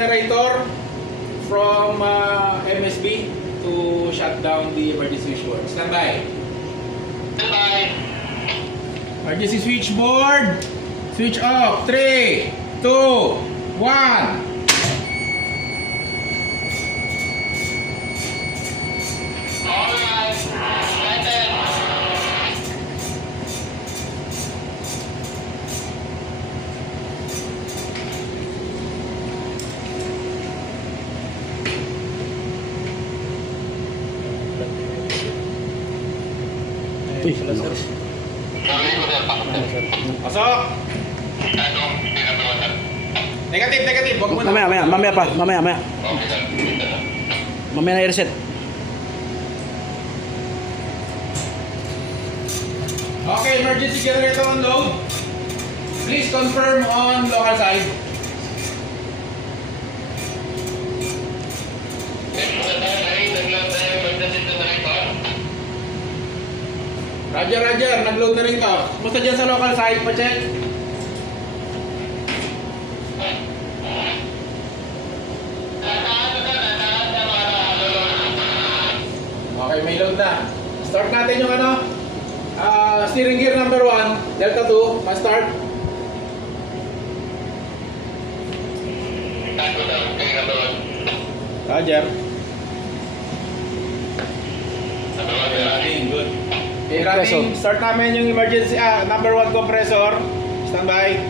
Generator from MSB to shut down the emergency switchboard. Stand by. Stand by. Emergency switchboard. Switch off. 3, 2, 1. Alright. Started. Uy, Sorry ko na pakot. Pasok. Ano? Pinagawa na. Negative, negative. Wag mo na. mamaya pa. Okay, sir. Mamaya na i-reset. Okay, emergency generator on load. Please confirm on local side. Roger, Roger. Nag-load na rin to. Kumusta dyan sa local side? Pa-check. Okay, may load na. Start natin yung steering gear number 1, Delta 2, ma-start. Roger. Good. Okay, running. Start namin yung emergency, number 1 compressor. Stand by.